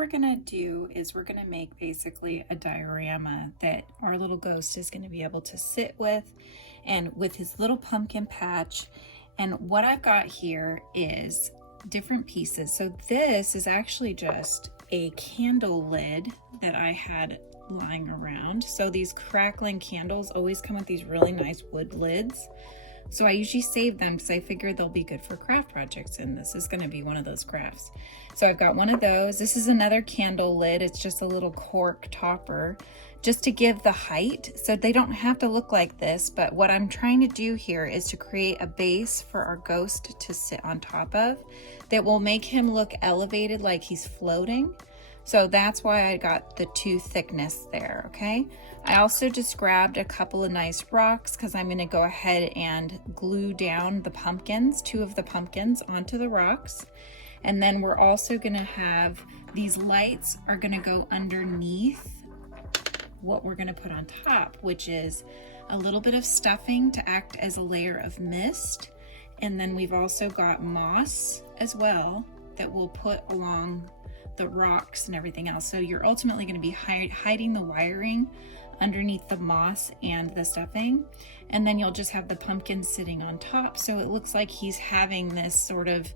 we're gonna do is we're gonna make basically a diorama that our little ghost is gonna be able to sit with, and with his little pumpkin patch. And what I've got here is different pieces. So this is actually just a candle lid that I had lying around. So these crackling candles always come with these really nice wood lids. So I usually save them because I figure they'll be good for craft projects, and this is going to be one of those crafts. So I've got one of those. This is another candle lid. It's just a little cork topper just to give the height. So they don't have to look like this, but what I'm trying to do here is to create a base for our ghost to sit on top of that will make him look elevated, like he's floating. So that's why I got the 2 thickness there, okay? I also just grabbed a couple of nice rocks because I'm gonna go ahead and glue down the pumpkins, 2 of the pumpkins onto the rocks. And then we're also gonna have, these lights are gonna go underneath what we're gonna put on top, which is a little bit of stuffing to act as a layer of mist. And then we've also got moss as well that we'll put along the rocks and everything else. So you're ultimately going to be hiding the wiring underneath the moss and the stuffing, and then you'll just have the pumpkin sitting on top, so it looks like he's having this sort of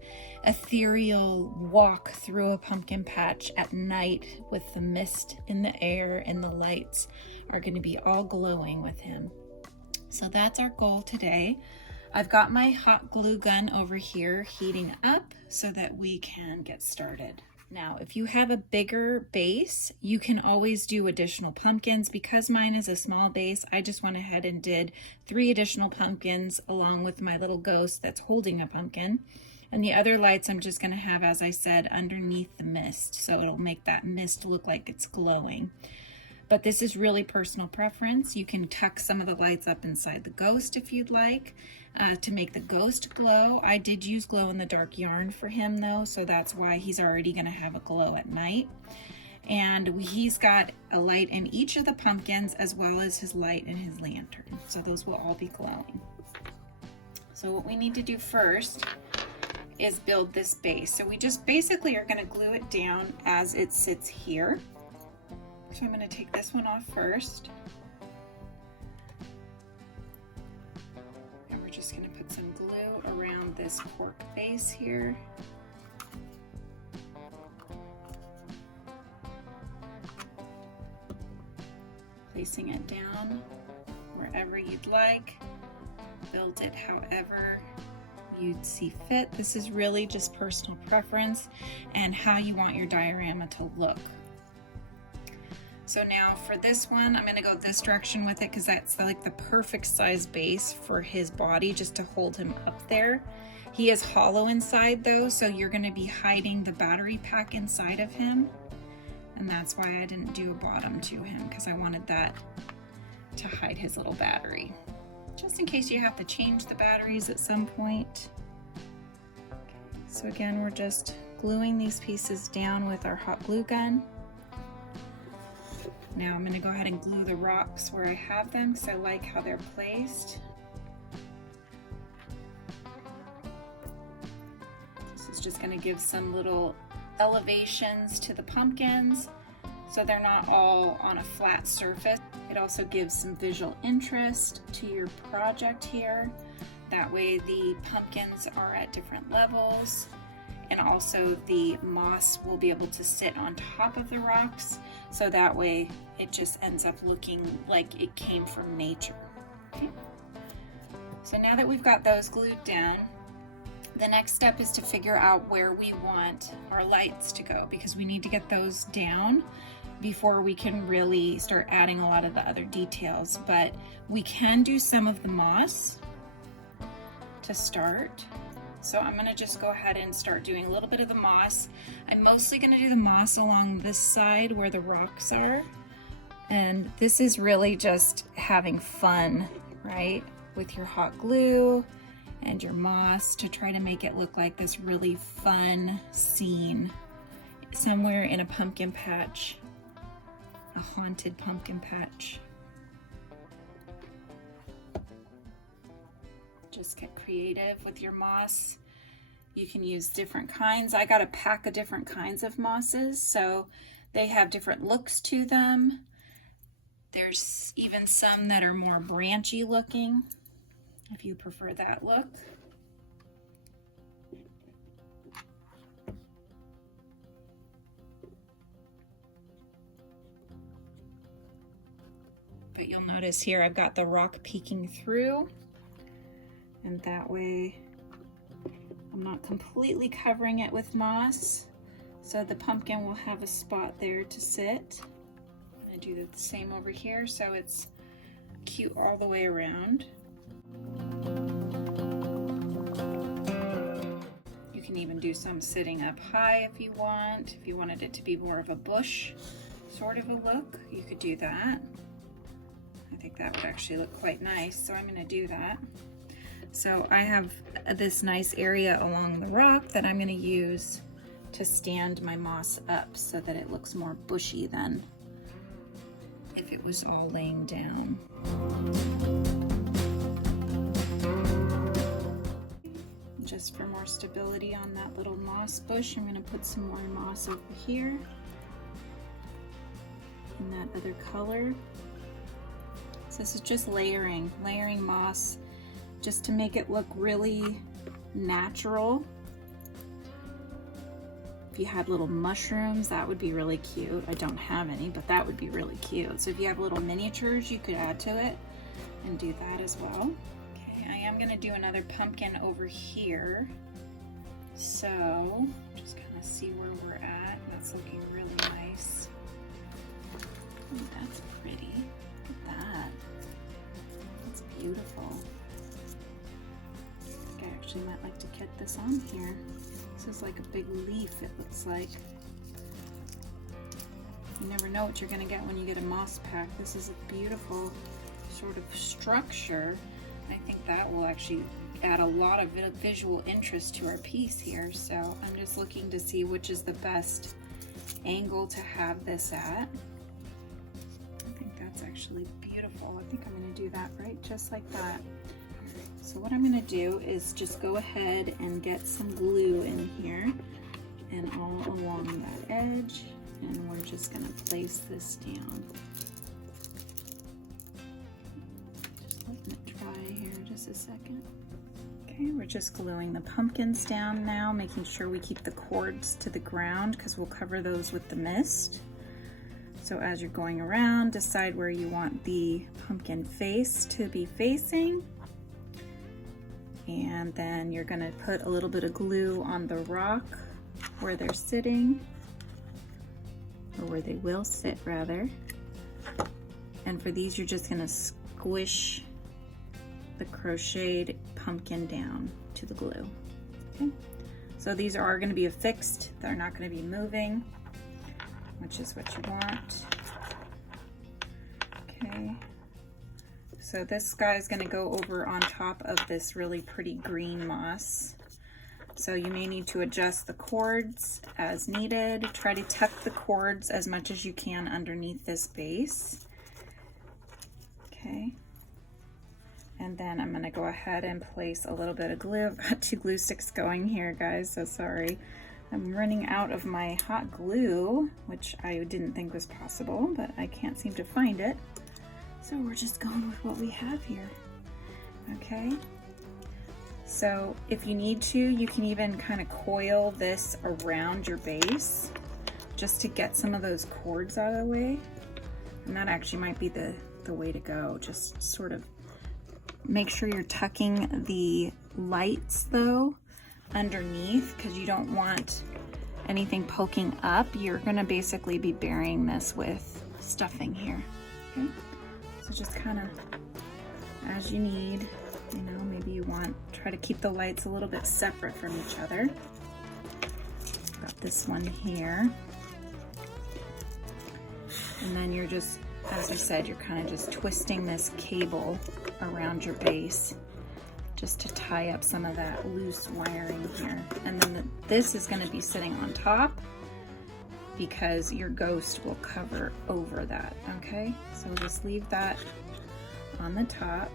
ethereal walk through a pumpkin patch at night with the mist in the air, and the lights are going to be all glowing with him. So that's our goal today. I've got my hot glue gun over here heating up so that we can get started. Now, if you have a bigger base, you can always do additional pumpkins. Because mine is a small base, I just went ahead and did 3 additional pumpkins along with my little ghost that's holding a pumpkin. And the other lights I'm just gonna have, as I said, underneath the mist. So it'll make that mist look like it's glowing. But this is really personal preference. You can tuck some of the lights up inside the ghost if you'd like to make the ghost glow. I did use glow in the dark yarn for him though, so that's why he's already gonna have a glow at night. And he's got a light in each of the pumpkins as well as his light in his lantern. So those will all be glowing. So what we need to do first is build this base. So we just basically are gonna glue it down as it sits here. So I'm going to take this one off first. And we're just going to put some glue around this cork base here. Placing it down wherever you'd like. Build it however you'd see fit. This is really just personal preference and how you want your diorama to look. So now for this one, I'm gonna go this direction with it because that's like the perfect size base for his body, just to hold him up there. He is hollow inside though, so you're gonna be hiding the battery pack inside of him. And that's why I didn't do a bottom to him, because I wanted that to hide his little battery. Just in case you have to change the batteries at some point. So again, we're just gluing these pieces down with our hot glue gun. Now I'm going to go ahead and glue the rocks where I have them because I like how they're placed. This is just going to give some little elevations to the pumpkins so they're not all on a flat surface. It also gives some visual interest to your project here. That way the pumpkins are at different levels, and also the moss will be able to sit on top of the rocks, so that way it just ends up looking like it came from nature. Okay. So now that we've got those glued down, the next step is to figure out where we want our lights to go, because we need to get those down before we can really start adding a lot of the other details. But we can do some of the moss to start. So I'm gonna just go ahead and start doing a little bit of the moss. I'm mostly gonna do the moss along this side where the rocks are. And this is really just having fun, right? With your hot glue and your moss to try to make it look like this really fun scene somewhere in a pumpkin patch, a haunted pumpkin patch. Just get creative with your moss. You can use different kinds. I got a pack of different kinds of mosses, so they have different looks to them. There's even some that are more branchy looking, if you prefer that look. But you'll notice here I've got the rock peeking through, and that way I'm not completely covering it with moss, so the pumpkin will have a spot there to sit. I do the same over here, so it's cute all the way around. You can even do some sitting up high if you want. If you wanted it to be more of a bush sort of a look, you could do that. I think that would actually look quite nice, so I'm going to do that. So I have this nice area along the rock that I'm going to use to stand my moss up so that it looks more bushy than if it was all laying down. Just for more stability on that little moss bush, I'm going to put some more moss over here in that other color. So this is just layering moss just to make it look really natural. If you had little mushrooms, that would be really cute. I don't have any, but that would be really cute. So if you have little miniatures, you could add to it and do that as well. Okay, I am gonna do another pumpkin over here. So just kind of see where we're at. That's looking really nice. Ooh, that's pretty. Look at that. That's beautiful. I actually might like to get this on here. This is like a big leaf, it looks like. You never know what you're going to get when you get a moss pack. This is a beautiful sort of structure. I think that will actually add a lot of visual interest to our piece here. So I'm just looking to see which is the best angle to have this at. I think that's actually beautiful. I think I'm going to do that right just like that. So what I'm going to do is just go ahead and get some glue in here and all along that edge, and we're just going to place this down. Just letting it dry here just a second. Okay, we're just gluing the pumpkins down now, making sure we keep the cords to the ground because we'll cover those with the mist. So as you're going around, decide where you want the pumpkin face to be facing. And then you're gonna put a little bit of glue on the rock where they're sitting, or where they will sit rather. And for these, you're just gonna squish the crocheted pumpkin down to the glue. Okay. So these are gonna be affixed. They're not gonna be moving, which is what you want. Okay. So this guy is going to go over on top of this really pretty green moss. So you may need to adjust the cords as needed. Try to tuck the cords as much as you can underneath this base. Okay. And then I'm going to go ahead and place a little bit of glue. I've got 2 glue sticks going here, guys, so sorry. I'm running out of my hot glue, which I didn't think was possible, but I can't seem to find it. So we're just going with what we have here, okay? So if you need to, you can even kind of coil this around your base just to get some of those cords out of the way. And that actually might be the way to go. Just sort of make sure you're tucking the lights though underneath, because you don't want anything poking up. You're gonna basically be burying this with stuffing here, okay? So just kind of as you need, you know, maybe you try to keep the lights a little bit separate from each other. Got this one here. And then you're just, as I said, you're kind of just twisting this cable around your base just to tie up some of that loose wiring here. And then this is going to be sitting on top because your ghost will cover over that, okay? So we'll just leave that on the top.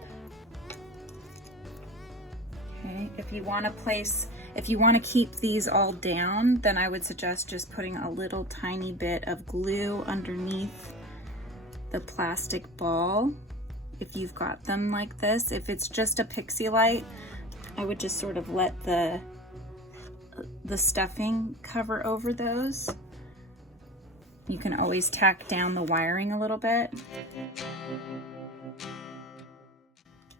Okay, if you want to place If you want to keep these all down, then I would suggest just putting a little tiny bit of glue underneath the plastic ball if you've got them like this. If it's just a pixie light, I would just sort of let the stuffing cover over those. You can always tack down the wiring a little bit.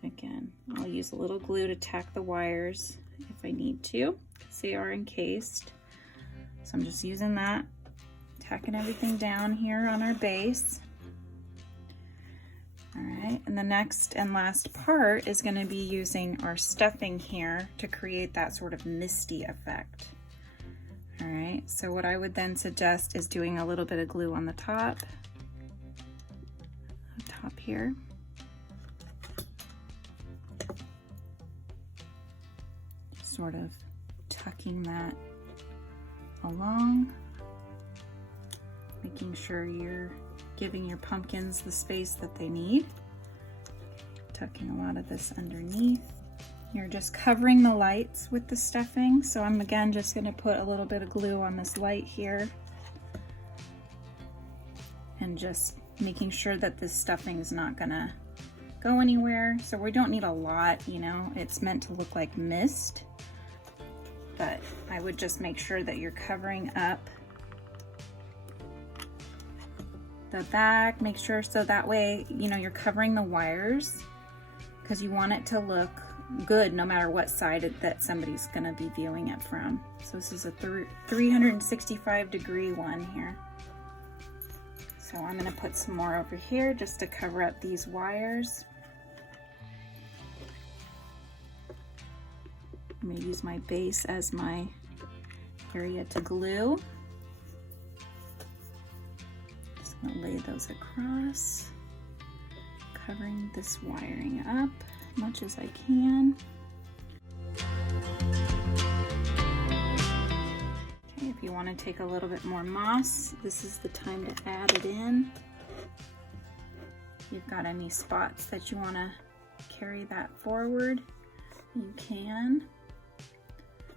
Again, I'll use a little glue to tack the wires if I need to, because they are encased. So I'm just using that, tacking everything down here on our base. All right, and the next and last part is going to be using our stuffing here to create that sort of misty effect. All right, so what I would then suggest is doing a little bit of glue on the top here. Sort of tucking that along, making sure you're giving your pumpkins the space that they need. Tucking a lot of this underneath. You're just covering the lights with the stuffing. So I'm again just going to put a little bit of glue on this light here and just making sure that this stuffing is not going to go anywhere. So we don't need a lot, you know, it's meant to look like mist, but I would just make sure that you're covering up the back. Make sure so that way, you know, you're covering the wires, because you want it to look good no matter what side that somebody's going to be viewing it from. So this is a 365-degree one here. So I'm going to put some more over here just to cover up these wires. I'm going to use my base as my area to glue. Just going to lay those across, covering this wiring up as much as I can. Okay, if you want to take a little bit more moss, this is the time to add it in. If you've got any spots that you want to carry that forward, you can.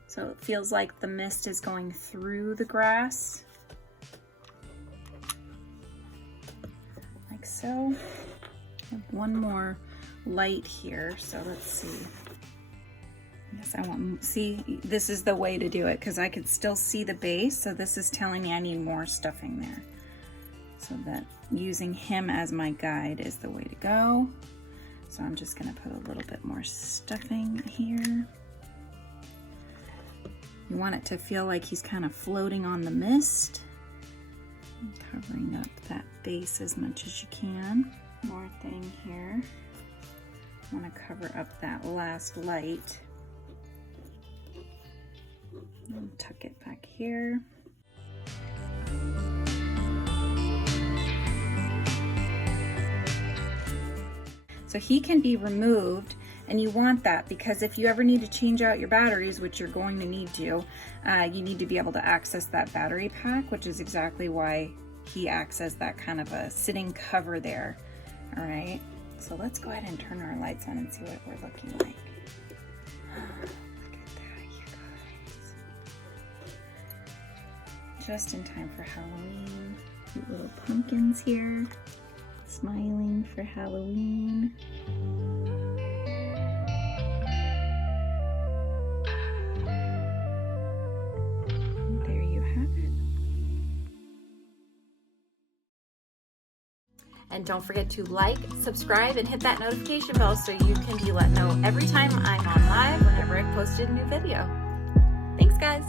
So it feels like the mist is going through the grass, like so. I have one more light here, so let's see. Yes, I want, see, this is the way to do it because I could still see the base, so this is telling me I need more stuffing there. So that using him as my guide is the way to go. So I'm just gonna put a little bit more stuffing here. You want it to feel like he's kind of floating on the mist. And covering up that base as much as you can. More thing here. I want to cover up that last light. And tuck it back here. So he can be removed, and you want that because if you ever need to change out your batteries, which you're going to need to, you need to be able to access that battery pack, which is exactly why he acts as that kind of a sitting cover there. All right, so let's go ahead and turn our lights on and see what we're looking like. Look at that, you guys. Just in time for Halloween. Cute little pumpkins here, smiling for Halloween. And there you have it. And don't forget to like, subscribe, and hit that notification bell so you can be let know every time I'm on live whenever I've posted a new video. Thanks, guys.